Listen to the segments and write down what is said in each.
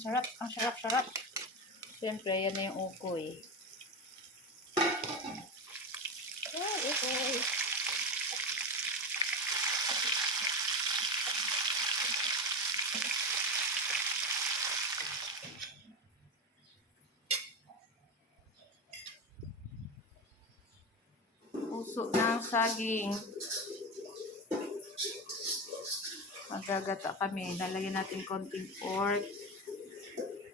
Ang sarap, sarap. Siyempre, yan na yung ukoy. Ukoy. Puso ng saging. Magagata kami. Lalagyan natin konting pork.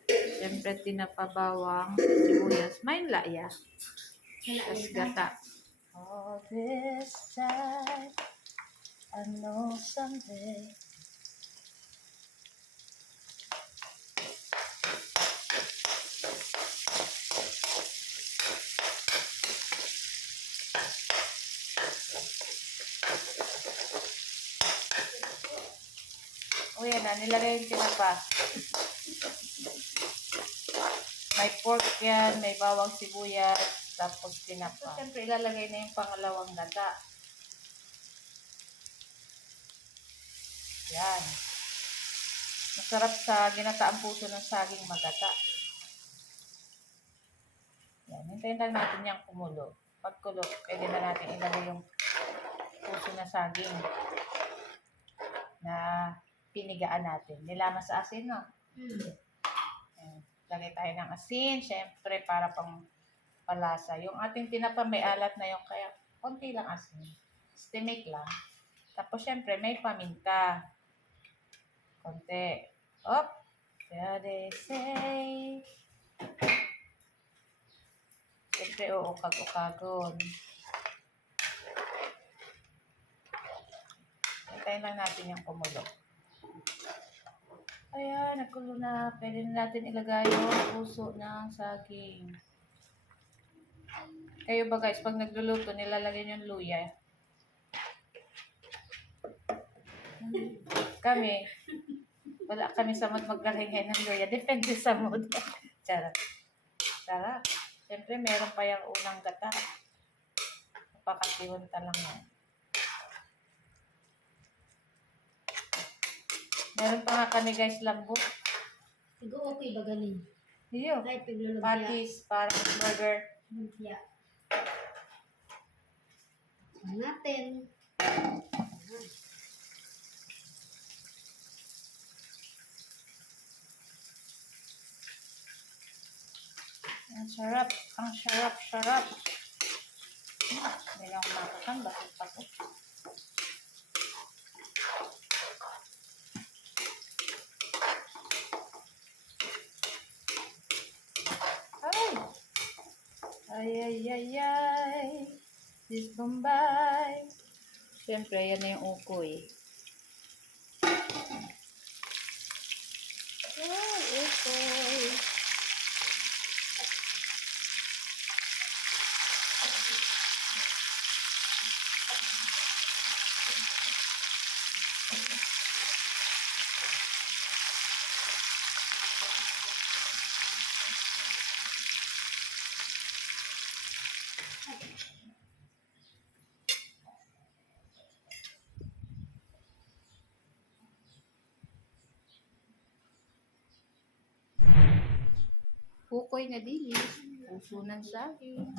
Siyempre, tinapabawang, sibuyas. May laya. Tapos gata. All this time, I know someday. O yan na, nilagay yung tinapa. May pork yan, may bawang sibuyas, tapos tinapa. Siyempre, ilalagay na yung pangalawang gata. Yan. Masarap sa ginataang puso ng saging magata. Yan. Hintayin lang natin yung kumulo. Pag kulo, pwede na natin ilagay yung puso na saging na pinigaan natin. Nilaman sa asin, no? Yan. Lagay tayo ng asin, syempre, para pang palasa. Yung ating tinapa may alat na yung kaya konti lang asin. Estimate lang. Tapos, syempre, may paminta. Konti. Op! There they say. Siyempre, uukag-ukagon. Hintayin lang natin yung kumulo. Ayan, nagkulo na. Pwede na natin ilagay yung puso ng saging. Kayo ba guys, pag nagluluto, nilalagay yung luya? Kami, wala kami sa mood maglagay ngayon ng luya. Depende sa mood. Charot. Sarap. Siyempre, meron pa yung unang gata. Napakatiwanta lang yan. Meron pa nga kami guys lambo. Sigo okay ba galing? Iyo. Kahit piglulumpia. Patties, parang burger. Lumpia. Natin. Ang sarap. Ang sarap, sarap. Hindi na ako makakan. Bakit pa ko? Ay, ay, ay, ay. This Bombay. Siyempre, yan na yung ukoy. Ay, ukoy. Ukoy na dilis. Puso ng saging.